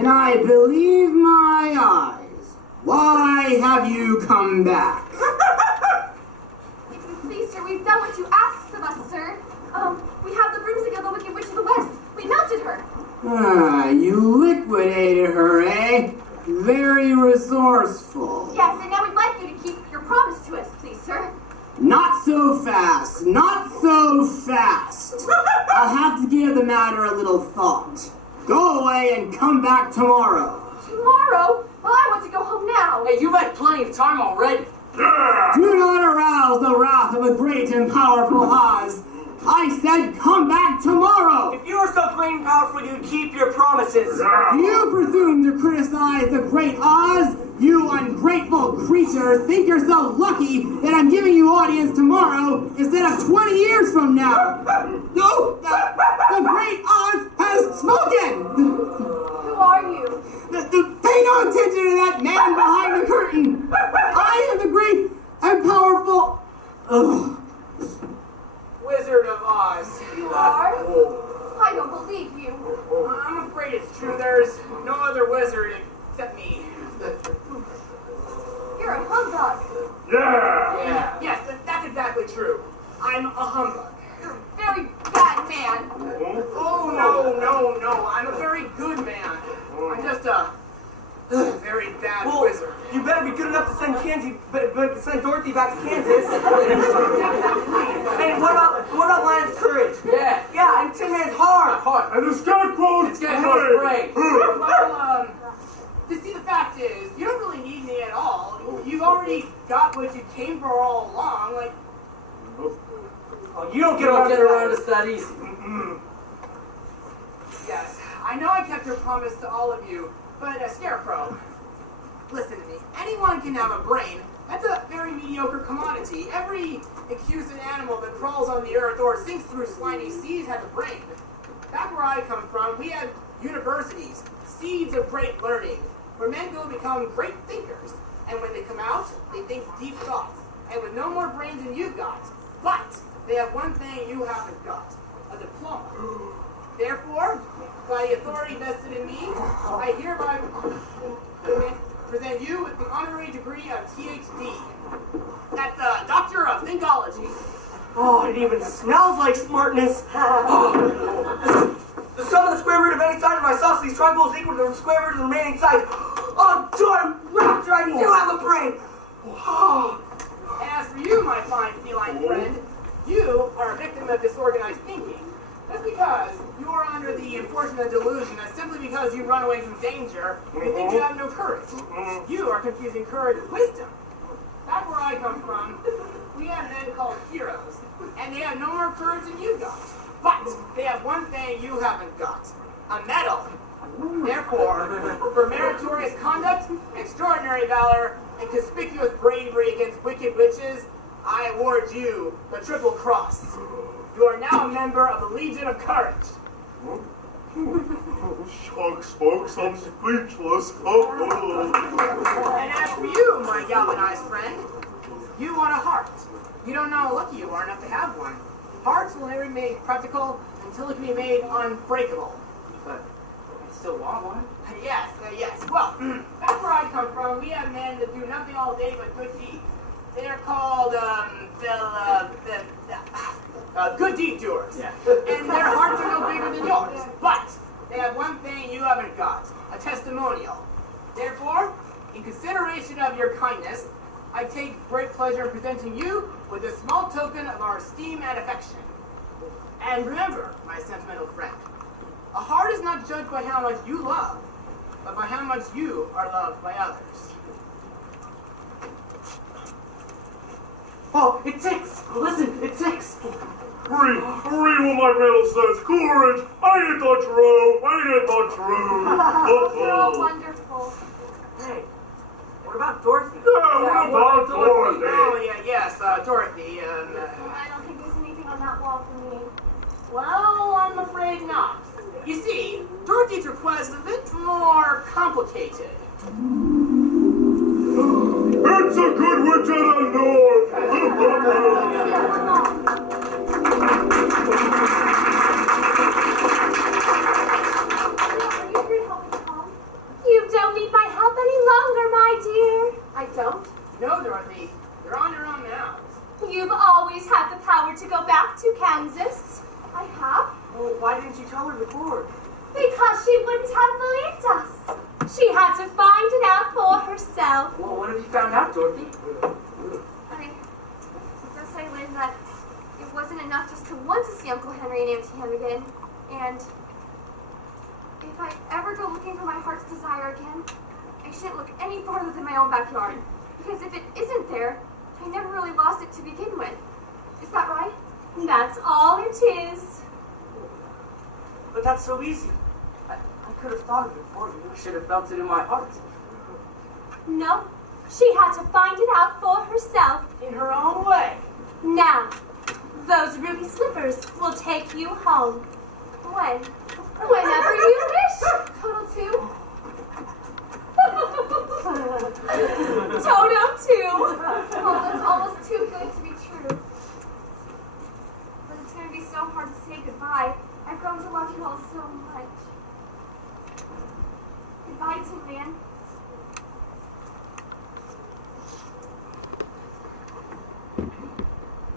and I believe my eyes. Why have you come back? Please, sir, we've done what you asked of us, sir. We have the broomstick of the Wicked Witch of the West. We melted her. You liquidated her, eh? Very resourceful. Yes, and now we'd like you to keep your promise to us, please, sir. Not so fast. Not so fast. I'll have to give the matter a little thought. Go away and come back tomorrow. Tomorrow? Well, I want to go home now. Hey, you've had plenty of time already. Yeah! Do not arouse the wrath of a great and powerful Oz. I said come back tomorrow. If you were so great and powerful, you'd keep your promises. Yeah. You presume to criticize the great Oz? You ungrateful creatures think you're so lucky that I'm giving you audience tomorrow instead of 20 years from now. No, the great Oz has spoken. Who are you? Pay no attention to that man behind the curtain. I am the great and powerful. Wizard of Oz. You are? I don't believe you. I'm afraid it's true. There's no other wizard except me. You're a humbug. Yeah! Yes, that's exactly true. I'm a humbug. You're a very bad man. Oh, no. I'm a very good man. I'm just a very bad wizard. You better be good enough to send send Dorothy back to Kansas. And what about Lion's courage? Yeah. And Tin Man's heart. And the Scarecrow's Great. Well, you see, the fact is, you don't really need me at all. You've already got what you came for all along. Like, You don't get around to studies. yes, I know I kept your promise to all of you, but Scarecrow, listen to me. Anyone can have a brain. That's a very mediocre commodity. Every accusing animal that crawls on the earth or sinks through slimy seas has a brain. Back where I come from, we had universities, seeds of great learning, where men go to become great thinkers. And when they come out, they think deep thoughts. And with no more brains than you've got. But they have one thing you haven't got, a diploma. Therefore, by the authority vested in me, I hereby present you with the honorary degree of THD. That's Doctor of Thinkology. Oh, it even smells like smartness. The sum of the square root of any side of my isosceles triangle is equal to the square root of the remaining sides. Oh, darn rapture, I do have a brain. And as for you, my fine feline friend, you are a victim of disorganized thinking. That's because you are under the unfortunate delusion that simply because you run away from danger, you think you have no courage. You are confusing courage with wisdom. Back where I come from, we have men called heroes, and they have no more courage than you got. But they have one thing you haven't got, a medal. Therefore, for meritorious conduct, extraordinary valor, and conspicuous bravery against wicked witches, I award you the Triple Cross. You are now a member of the Legion of Courage. Shucks, folks, I'm speechless. And as for you, my galvanized friend, you want a heart. You don't know how lucky you are enough to have one. Hearts will never be made practical until it can be made unbreakable. But I still want one. Yes. Well, that's where I come from. We have men that do nothing all day but good deeds. They are called, good deed doers. Yeah. And their hearts are no bigger than yours. But they have one thing you haven't got, a testimonial. Therefore, in consideration of your kindness, I take great pleasure in presenting you with a small token of our esteem and affection. And remember, my sentimental friend, a heart is not judged by how much you love, but by how much you are loved by others. Oh, it ticks! Listen, it ticks! Read what my riddle says. Courage! Ain't it the truth? Ain't it the truth? You're all wonderful. Hey, what about Dorothy? Yeah, what about Dorothy? Oh, yes, Dorothy, I don't think there's anything on that wall for me. well, I'm afraid not. You see, Dorothy's request is a bit more complicated. It's a good witch of the north! Are you here to help me come? tell her the cord? Because she wouldn't have believed us. She had to find it out for herself. Well, what have you found out, Dorothy? I guess I learned that it wasn't enough just to want to see Uncle Henry and Auntie Hem again. And if I ever go looking for my heart's desire again, I shouldn't look any farther than my own backyard. Because if it isn't there, I never really lost it to begin with. Is that right? That's all it is. But that's so easy. I could have thought of it for you. I should have felt it in my heart. No, she had to find it out for herself. In her own way. Now, those ruby slippers will take you home. When? Whenever you wish. Toto too. Toto too. Oh, that's almost too good to be true. But it's going to be so hard to say goodbye. I've grown to love you all so much. Goodbye, Tin Man.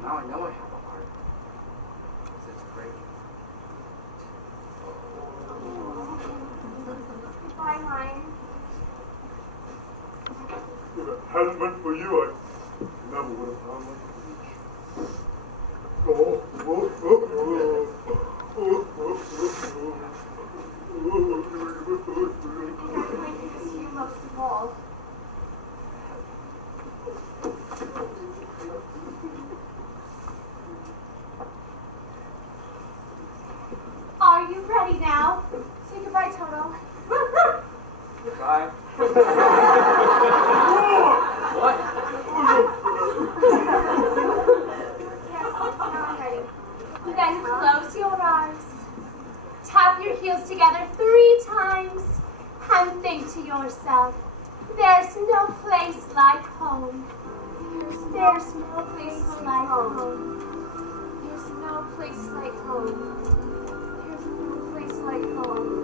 Now I know I have a heart. It's great. Goodbye, Lion. If it hadn't been for you, I never would have found my speech. I miss you most of all. Are you ready now? Say goodbye, Toto. Goodbye. What? Yes, now I'm ready. Then close your eyes. Tap your heels together 3 times and think to yourself, there's no place like home. There's no place like home. There's no place like home. There's no place like home.